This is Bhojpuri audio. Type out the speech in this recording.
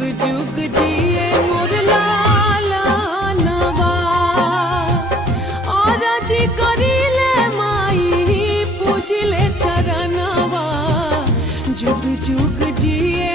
जुग जिए मोर लालनवा और जी करिले माई पूजिले चरणवा जुग जुग जिए